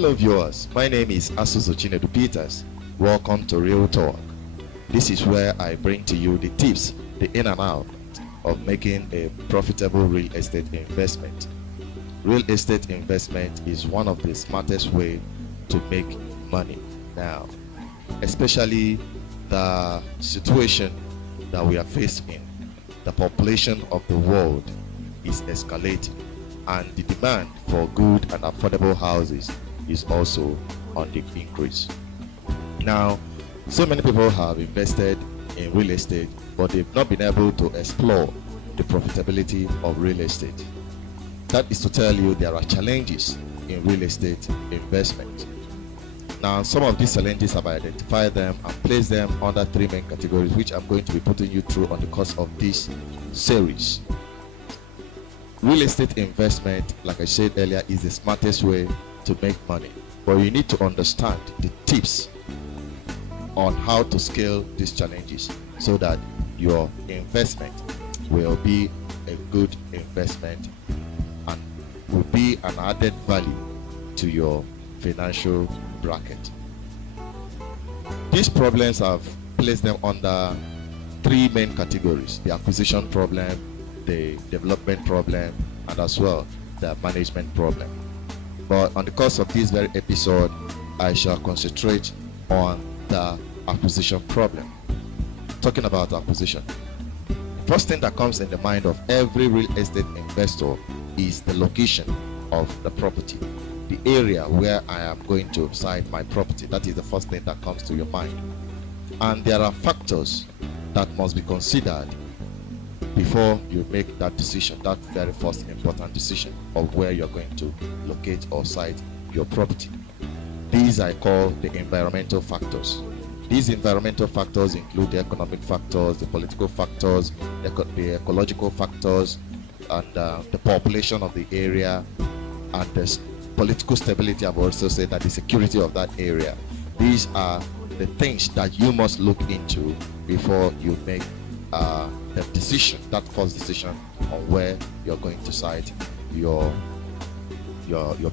Hello viewers, my name is Asuzo Chinedu Peters. Welcome to Real Talk. This is where I bring to you the tips, the in and out of making a profitable real estate investment. Real estate investment is one of the smartest ways to make money now, especially the situation that we are facing. The population of the world is escalating, and the demand for good and affordable houses is also on the increase. Now, so many people have invested in real estate, but they've not been able to explore the profitability of real estate. That is to tell you there are challenges in real estate investment. Now, some of these challenges have identified them and placed them under three main categories, which I'm going to be putting you through on the course of this series. Real estate investment, like I said earlier, is the smartest way to make money, but you need to understand the tips on how to scale these challenges so that your investment will be a good investment and will be an added value to your financial bracket. These problems have placed them under three main categories: the acquisition problem, the development problem, and as well the management problem. But on the course of this very episode, I shall concentrate on the acquisition problem. Talking about acquisition, first thing that comes in the mind of every real estate investor is the location of the property, the area where I am going to site my property. That is the first thing that comes to your mind. And there are factors that must be considered before you make that decision, that very first important decision of where you're going to locate or site your property. These I call the environmental factors. These environmental factors include the economic factors, the political factors, the ecological factors, and the population of the area, and the political stability. I've also said that the security of that area. These are the things that you must look into before you make the decision, that first decision on where you're going to site your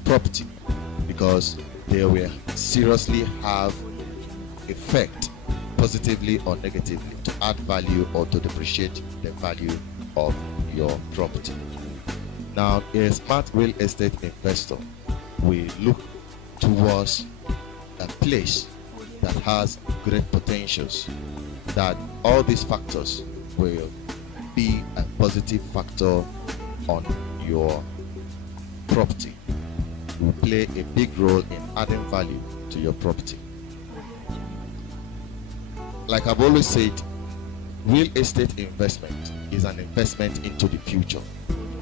property, because they will seriously have effect, positively or negatively, to add value or to depreciate the value of your property. Now, a smart real estate investor will look towards a place that has great potentials, that all these factors will be a positive factor on your property, will play a big role in adding value to your property. Like I've always said, real estate investment is an investment into the future.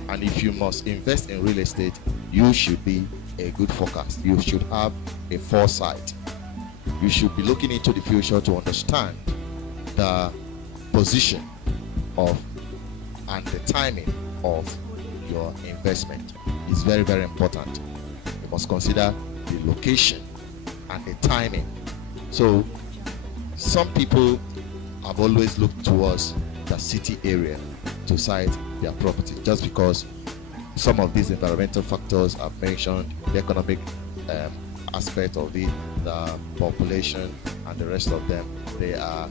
And if you must invest in real estate, you should be a good forecast. You should have a foresight. You should be looking into the future to understand the position of and the timing of your investment. Is very, very important. You must consider the location and the timing. So some people have always looked towards the city area to site their property, just because some of these environmental factors I've mentioned, the economic aspect of it, the population, and the rest of them, they are,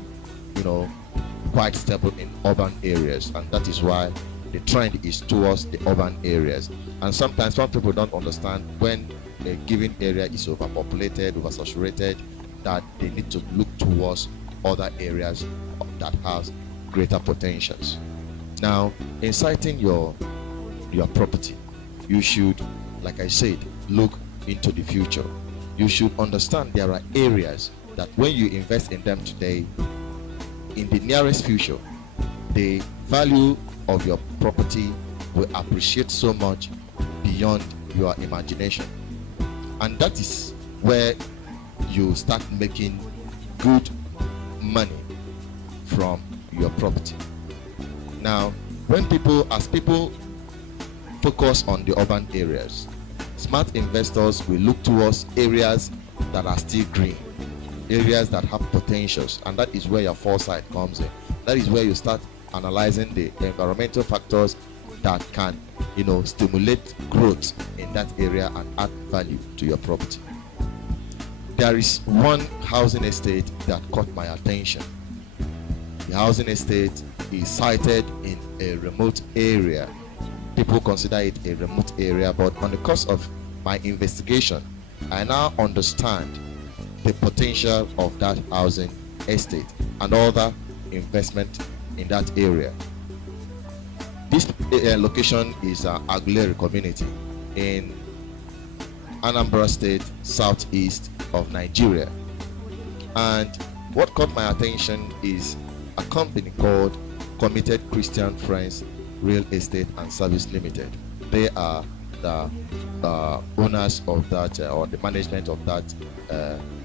quite stable in urban areas, and that is why the trend is towards the urban areas. And sometimes some people don't understand when a given area is overpopulated, oversaturated, that they need to look towards other areas that have greater potentials. Now, in siting your property, you should, like I said, look into the future. You should understand there are areas that when you invest in them today, in the nearest future, the value of your property will appreciate so much beyond your imagination. And that is where you start making good money from your property. Now, as people focus on the urban areas, smart investors will look towards areas that are still green, areas that have potentials, and that is where your foresight comes in. That is where you start analyzing the environmental factors that can, stimulate growth in that area and add value to your property. there is one housing estate that caught my attention. The housing estate is sited in a remote area. People consider it a remote area, but on the course of my investigation, I now understand the potential of that housing estate and other investment in that area. This location is Aguleri community in Anambra State, southeast of Nigeria. And what caught my attention is a company called Committed Christian Friends Real Estate and Service Limited. They are the owners of that, or the management of that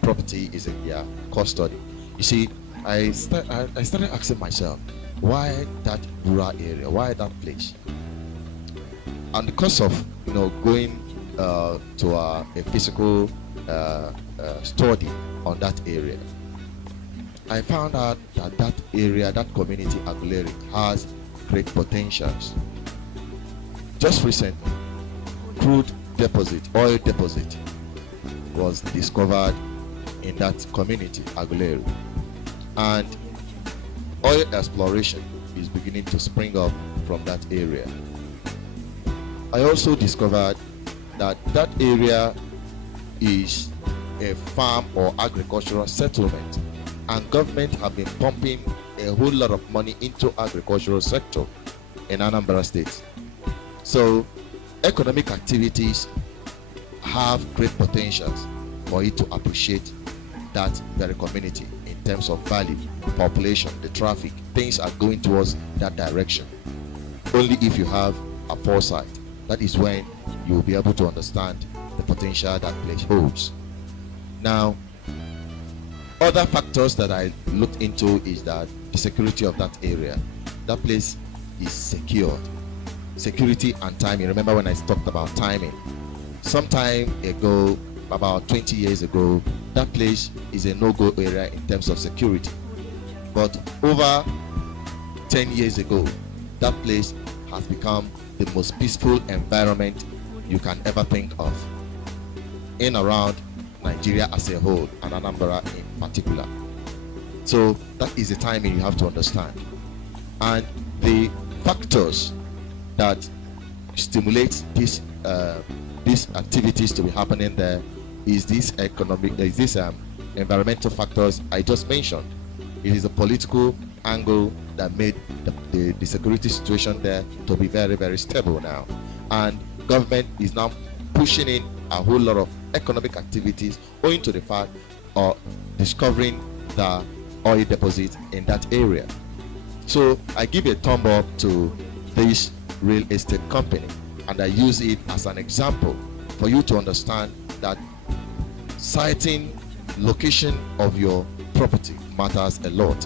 property is in their custody. You see, I started asking myself, why that rural area? Why that place? And because of going to a physical study on that area, I found out that that area, that community, Aguleri, has great potentials. Just recently, crude deposit, oil deposit, was discovered in that community, Aguleri, and oil exploration is beginning to spring up from that area. I also discovered that that area is a farm or agricultural settlement, and government have been pumping a whole lot of money into agricultural sector in Anambra State. So economic activities have great potentials for it to appreciate that very community in terms of value, population, the traffic. Things are going towards that direction. Only if you have a foresight, that is when you will be able to understand the potential that place holds. Now, other factors that I looked into is that the security of that area. That place is secured. Security and timing. Remember when I talked about timing? Some time ago, about 20 years ago, that place is a no-go area in terms of security. But over 10 years ago, that place has become the most peaceful environment you can ever think of in around Nigeria as a whole, and Anambra in particular. So that is the timing you have to understand. And the factors that stimulate these activities to be happening there is this environmental factors I just mentioned. It is a political angle that made the security situation there to be very, very stable now, and government is now pushing in a whole lot of economic activities owing to the fact of discovering the oil deposit in that area. So I give a thumb up to this real estate company, and I use it as an example for you to understand that citing location of your property matters a lot.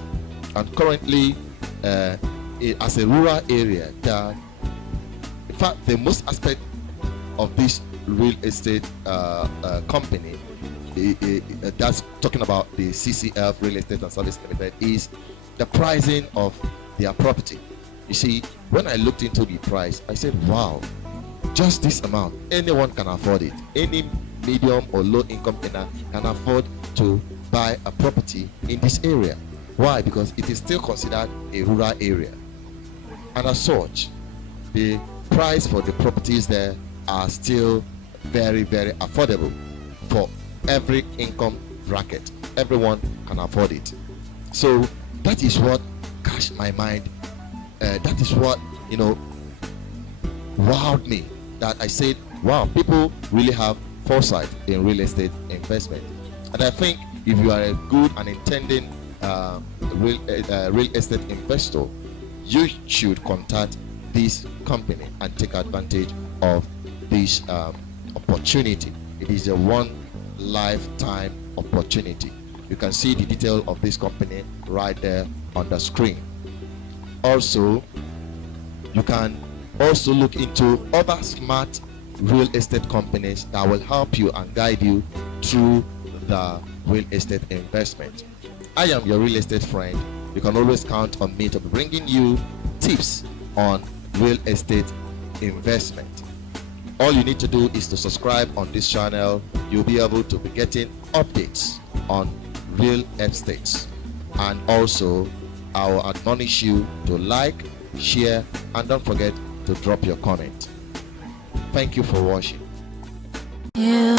And currently, as a rural area, in fact, the most aspect of this real estate company that's talking about the CCF Real Estate and Service Limited is the pricing of their property. You see, when I looked into the price, I said, wow, just this amount, anyone can afford it. Any medium or low income earner can afford to buy a property in this area. Why? Because it is still considered a rural area, and as such, the price for the properties there are still very, very affordable for every income bracket. Everyone can afford it. So that is what catched my mind. That is what wowed me, that I said, wow, people really have foresight in real estate investment. And I think if you are a good and intending real estate investor, you should contact this company and take advantage of this opportunity. It is a one lifetime opportunity. You can see the detail of this company right there on the screen. Also, you can also look into other smart real estate companies that will help you and guide you through the real estate investment. I am your real estate friend. You can always count on me to be bringing you tips on real estate investment. All you need to do is to subscribe on this channel. You'll be able to be getting updates on real estates. And also, I will admonish you to like, share, and don't forget to drop your comment. Thank you for watching. Yeah.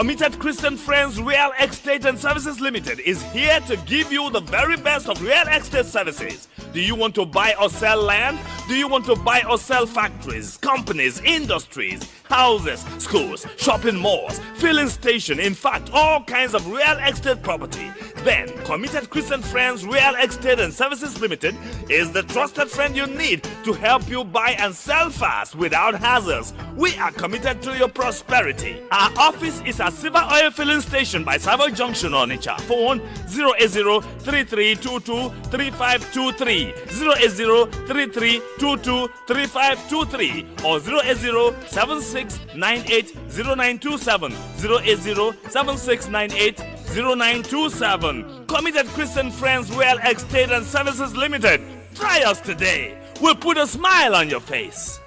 Committed Christian Friends Real Estate and Services Limited is here to give you the very best of real estate services. Do you want to buy or sell land? Do you want to buy or sell factories, companies, industries, houses, schools, shopping malls, filling station, in fact, all kinds of real estate property? Then, Committed Christian Friends Real Estate and Services Limited is the trusted friend you need to help you buy and sell fast without hassles. We are committed to your prosperity. Our office is at Silver Oil Filling Station by Savoy Junction, Onitsha. Phone 080-3322-3523, 080-3322-3523, or 080-7698-0927, 080-7698-0927. Committed Christian Friends Real Estate and Services Limited. Try us today. We'll put a smile on your face.